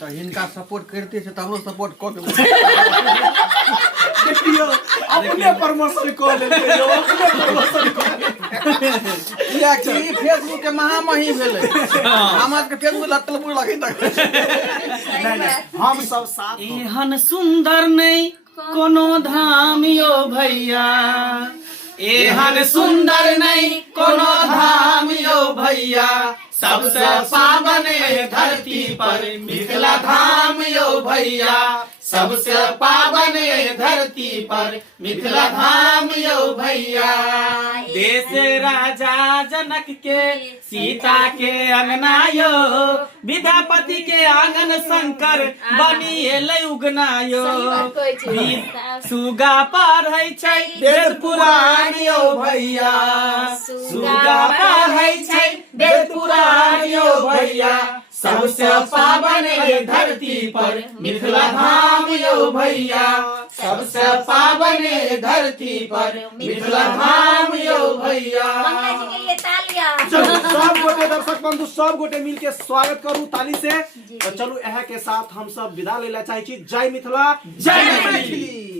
तो इनका सपोर्ट करते से हमरो सपोर्ट कर देबो। देखियो अपने प्रमोशन कर लेते हो, अपने प्रमोशन कर या कि फेसबुक के महामहिम भेले हमरा के फेसबुक लटल बुड़ लगे तक नहीं हम सब साथ हो। एहन सुंदर नहीं कोनो धाम यो भैया, एहन सुंदर नहीं कोनो धाम यो भैया, सबसे पावन धरती पर मिथिला धाम यो भैया, सबसे पावन धरती पर मिथिला धाम यो भैया। देश राजा जनक के सीता के अंगना यो, विद्यापति के आंगन शंकर बनी एलै उगना यो। सुगा पढ़ै छै वेद पुराण यो भैया, सुगा पढ़ै छै वेद पुराण यो भैया, सबसे पावन धरती पर मिथिला धाम यो भैया, सबसे पावन धरती पर मिथिला धाम यो भैया। चलो सब गोटे दर्शक बंधु सब गोटे मिल के स्वागत करू ताली से। तो चलू एह के साथ हम सब विदा लेला चाहे छी। जय मिथिला, जय मैथिली।